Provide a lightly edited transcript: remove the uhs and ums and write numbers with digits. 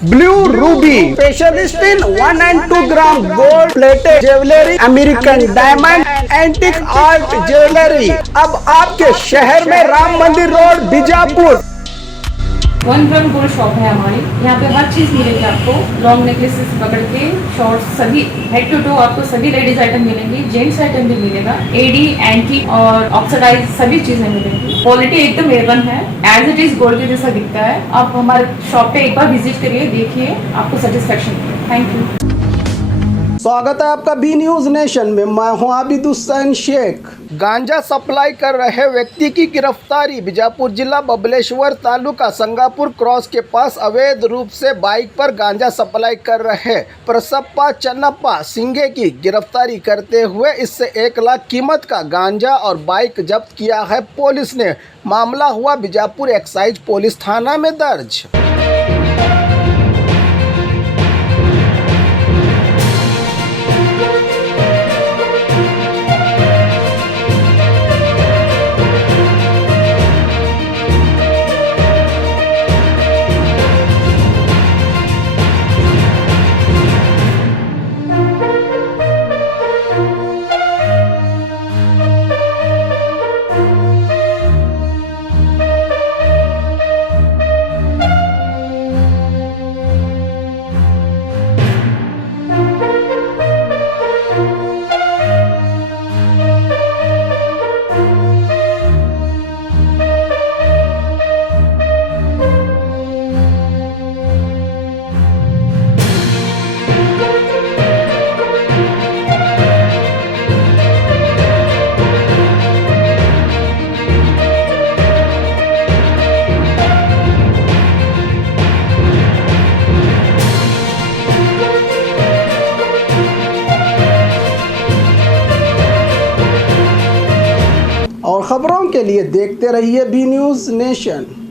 Blue Ruby specialist in 1 and 2 gram gold plated jewellery, American diamond, antique art jewellery अब आपके शहर में राम मंदिर road Bijapur. 1 gram gold shop है हमारी। यहाँ पे हर चीज़ मिलेगी आपको, लॉन्ग नेकलेसेस पकड़ के शॉर्ट्स, सभी हेड टू टो आपको सभी लेडीज आइटम मिलेंगी, जेंट्स आइटम भी मिलेगा, एडी एंटीक और ऑक्सीडाइज सभी चीजें मिलेंगी। क्वालिटी एकदम A1 है, एज इट इज गोल्ड के जैसा दिखता है। आप हमारे शॉप पे एक बार विजिट करिए, देखिए, आपको सेटिस्फेक्शन मिलेगा। Thank you. स्वागत है आपका बी न्यूज नेशन में। मैं हूं आबिद हुसैन शेख। गांजा सप्लाई कर रहे व्यक्ति की गिरफ्तारी। बीजापुर जिला बबलेश्वर तालुका संगापुर क्रॉस के पास अवैध रूप से बाइक पर गांजा सप्लाई कर रहे प्रसप्पा चन्नप्पा सिंघे की गिरफ्तारी करते हुए इससे 1 लाख कीमत का गांजा और बाइक जब्त किया है पुलिस ने। मामला हुआ बीजापुर एक्साइज पुलिस थाना में दर्ज। और खबरों के लिए देखते रहिए बी न्यूज नेशन।